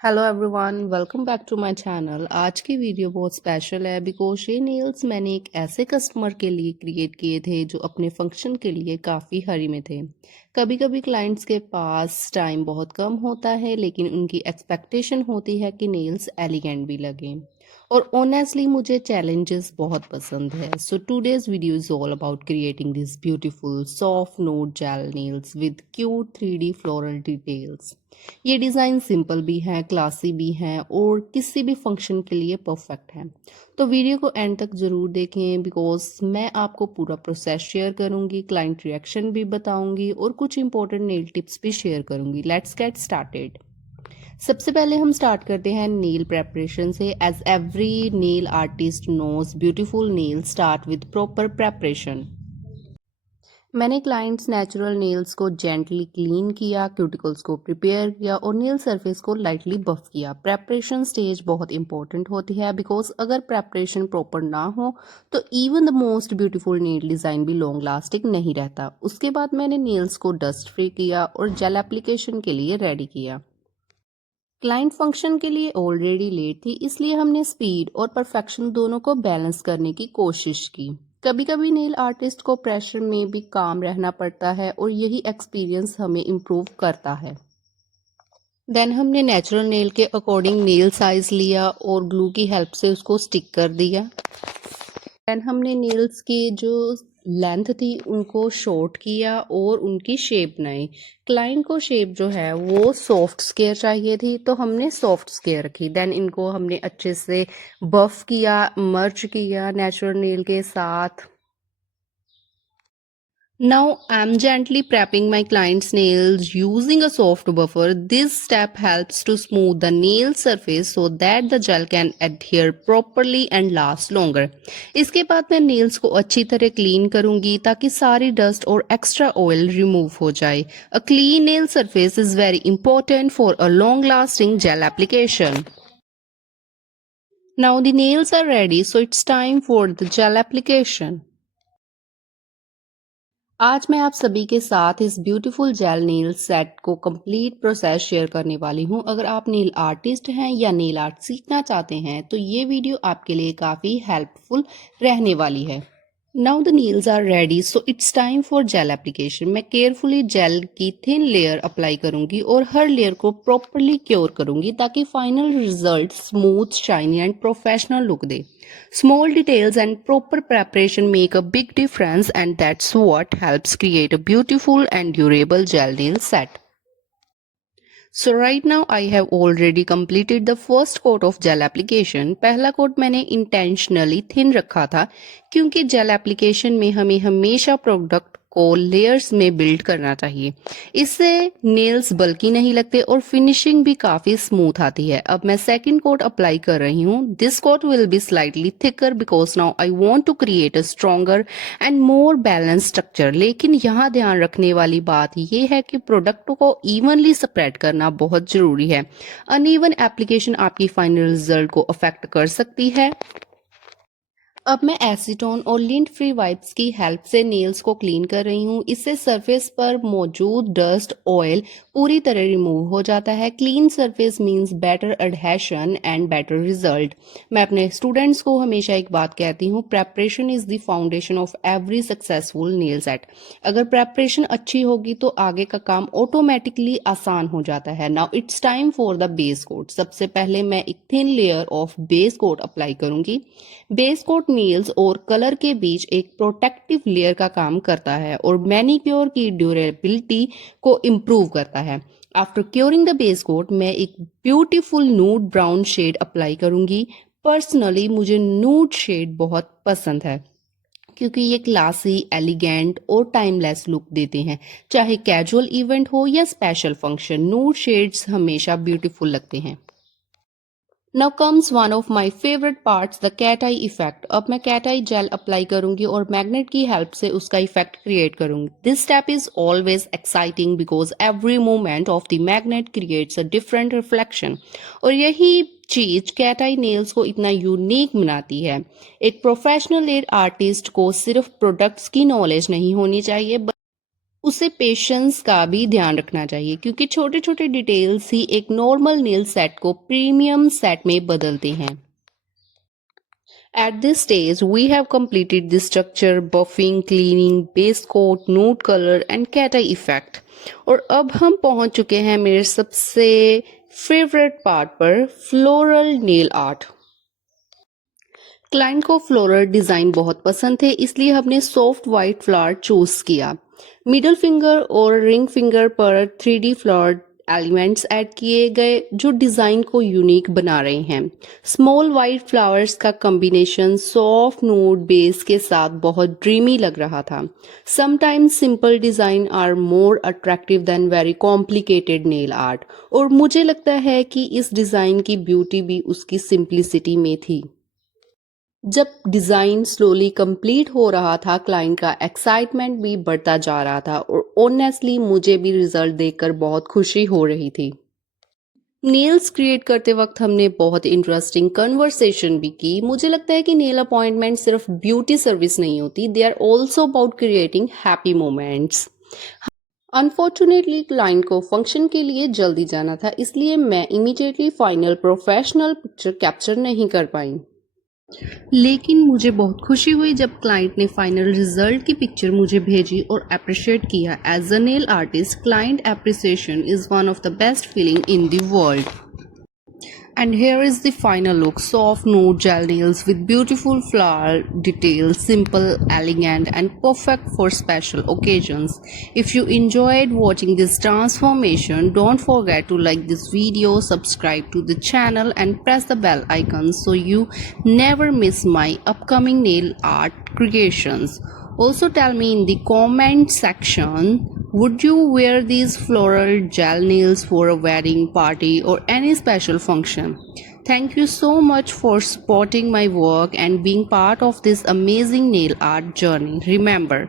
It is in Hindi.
Hello everyone, welcome back to my channel. आज की वीडियो बहुत स्पेशल है बिकॉज ये नेल्स मैंने एक ऐसे कस्टमर के लिए क्रिएट किए थे जो अपने फंक्शन के लिए काफ़ी हरी में थे। कभी कभी क्लाइंट्स के पास टाइम बहुत कम होता है, लेकिन उनकी एक्सपेक्टेशन होती है कि नेल्स एलिगेंट भी लगें। और ऑनेस्टली मुझे चैलेंजेस बहुत पसंद है। So today's video is all about creating this beautiful soft note gel nails with cute 3D floral details. ये डिज़ाइन सिंपल भी है, क्लासी भी है और किसी भी फंक्शन के लिए परफेक्ट है। तो वीडियो को एंड तक ज़रूर देखें बिकॉज मैं आपको पूरा प्रोसेस शेयर करूंगी, क्लाइंट रिएक्शन भी बताऊंगी और कुछ इंपॉर्टेंट नेल टिप्स भी शेयर करूंगी। Let's get started. सबसे पहले हम स्टार्ट करते हैं नेल प्रेपरेशन से। As every nail artist knows, beautiful nail start with proper preparation. मैंने क्लाइंट्स नेचुरल नेल्स को जेंटली क्लीन किया, क्यूटिकल्स को प्रिपेयर किया और नेल सरफेस को लाइटली बफ किया। प्रेपरेशन स्टेज बहुत इंपॉर्टेंट होती है बिकॉज अगर प्रेपरेशन प्रॉपर ना हो तो even the most beautiful nail design भी लॉन्ग लास्टिंग नहीं रहता। उसके बाद मैंने नेल्स को डस्ट फ्री किया और जेल एप्लीकेशन के लिए रेडी किया। क्लाइंट फंक्शन के लिए ऑलरेडी लेट थी, इसलिए हमने स्पीड और परफेक्शन दोनों को बैलेंस करने की कोशिश की। कभी कभी नेल आर्टिस्ट को प्रेशर में भी काम रहना पड़ता है और यही एक्सपीरियंस हमें इम्प्रूव करता है। देन हमने नेचुरल नेल के अकॉर्डिंग नेल साइज लिया और ग्लू की हेल्प से उसको स्टिक कर दिया। देन हमने नेल्स की जो लेंथ थी उनको शॉर्ट किया और उनकी शेप बनाई। क्लाइंट को शेप जो है वो सॉफ्ट स्क्वायर चाहिए थी, तो हमने सॉफ्ट स्क्वायर रखी। देन इनको हमने अच्छे से बफ किया, मर्ज किया नेचुरल नेल के साथ। Now I'm gently prepping my client's nails using a soft buffer. This step helps to smooth the nail surface so that the gel can adhere properly and last longer. इसके बाद मैं nails को अच्छी तरह clean करूंगी ताकि सारी dust और extra oil remove हो जाए. A clean nail surface is very important for a long lasting gel application. Now the nails are ready, so it's time for the gel application. आज मैं आप सभी के साथ इस ब्यूटीफुल जेल नेल सेट को कंप्लीट प्रोसेस शेयर करने वाली हूं। अगर आप नेल आर्टिस्ट हैं या नेल आर्ट सीखना चाहते हैं तो ये वीडियो आपके लिए काफ़ी हेल्पफुल रहने वाली है। Now the nails are ready, so it's time for gel application. मैं केयरफुली जेल की थिन लेयर अप्लाई करूंगी और हर लेयर को प्रॉपरली क्योर करूंगी ताकि final result smooth, shiny and professional look दे। Small details and proper preparation make a big difference, and that's what helps create a beautiful and durable gel nail set. So right now I have already completed the first coat of gel application. पहला कोट मैंने intentionally thin रखा था क्योंकि जेल एप्लीकेशन में हमें हमेशा प्रोडक्ट को लेयर्स में बिल्ड करना चाहिए। इससे नेल्स बल्की नहीं लगते और फिनिशिंग भी काफी स्मूथ आती है। अब मैं सेकंड कोट अप्लाई कर रही हूँ। This coat will be slightly thicker because now I want to create a stronger and more balance structure. लेकिन यहाँ ध्यान रखने वाली बात यह है कि प्रोडक्ट को इवनली स्प्रेड करना बहुत जरूरी है। अनइवन एप्लीकेशन आपकी फाइनल रिजल्ट को अफेक्ट कर सकती है। अब मैं एसीटोन और लिंट फ्री वाइप्स की हेल्प से नेल्स को क्लीन कर रही हूँ। इससे सरफेस पर मौजूद डस्ट, ऑयल पूरी तरह रिमूव हो जाता है। Clean surface means better adhesion and better result. मैं अपने स्टूडेंट्स को हमेशा एक बात कहती हूँ, preparation is the foundation of every successful nail set. अगर प्रेपरेशन अच्छी होगी तो आगे का काम ऑटोमेटिकली आसान हो जाता है। Now it's time for the base coat. सबसे पहले मैं एक thin layer of base coat apply करूंगी। बेस कोट नेल्स और कलर के बीच एक प्रोटेक्टिव लेयर का काम करता है और मैनिक्योर की ड्यूरेबिलिटी को इम्प्रूव करता है। After curing the base coat मैं एक beautiful nude brown shade apply करूंगी। पर्सनली मुझे नूड शेड बहुत पसंद है क्योंकि ये क्लासी, एलिगेंट और टाइमलेस लुक देते हैं। चाहे कैजुअल इवेंट हो या स्पेशल फंक्शन, नूड शेड्स हमेशा ब्यूटीफुल लगते हैं। Now comes one of my favourite parts, the cat eye effect. अब मैं कैट आई जेल अप्लाई करूंगी और मैग्नेट की हेल्प से उसका इफेक्ट क्रिएट करूंगी। This step is always exciting because every movement of the magnet creates a different reflection. और यही चीज कैट आई नेल्स को इतना यूनिक बनाती है। एक प्रोफेशनल नेल आर्टिस्ट को सिर्फ प्रोडक्ट्स की नॉलेज नहीं होनी चाहिए, उसे पेशेंस का भी ध्यान रखना चाहिए क्योंकि छोटे छोटे डिटेल्स ही एक नॉर्मल नेल सेट को प्रीमियम सेट में बदलते हैं। At this stage, we have completed the structure, buffing, cleaning, base coat, nude color and cat eye effect. और अब हम पहुंच चुके हैं मेरे सबसे फेवरेट पार्ट पर, फ्लोरल नेल आर्ट। क्लाइंट को फ्लोरल डिजाइन बहुत पसंद थे, इसलिए हमने सॉफ्ट वाइट फ्लावर चूज किया। मिडल फिंगर और रिंग फिंगर पर 3D फ्लावर एलिमेंट्स ऐड किए गए जो डिजाइन को यूनिक बना रहे हैं। स्मॉल वाइट फ्लावर्स का कॉम्बिनेशन सॉफ्ट नूड बेस के साथ बहुत ड्रीमी लग रहा था। Sometimes simple design are more attractive than very complicated nail art, और मुझे लगता है कि इस डिजाइन की ब्यूटी भी उसकी सिंप्लिसिटी में थी। जब डिज़ाइन स्लोली कंप्लीट हो रहा था, क्लाइंट का एक्साइटमेंट भी बढ़ता जा रहा था और ऑनेस्टली मुझे भी रिजल्ट देखकर बहुत खुशी हो रही थी। नेल्स क्रिएट करते वक्त हमने बहुत इंटरेस्टिंग कन्वर्सेशन भी की। मुझे लगता है कि नेल अपॉइंटमेंट सिर्फ ब्यूटी सर्विस नहीं होती, they are also about creating happy moments. Unfortunately client को फंक्शन के लिए जल्दी जाना था, इसलिए मैं immediately final professional picture capture नहीं कर पाई। लेकिन मुझे बहुत खुशी हुई जब क्लाइंट ने फाइनल रिजल्ट की पिक्चर मुझे भेजी और अप्रिशिएट किया। As a nail artist, client appreciation is one of the best feeling in the world. And here is the final look. Soft nude gel nails with beautiful flower details, simple, elegant and perfect for special occasions. If you enjoyed watching this transformation, don't forget to like this video, subscribe to the channel and press the bell icon so you never miss my upcoming nail art creations. Also tell me in the comment section, would you wear these floral gel nails for a wedding party or any special function? Thank you so much for supporting my work and being part of this amazing nail art journey. Remember,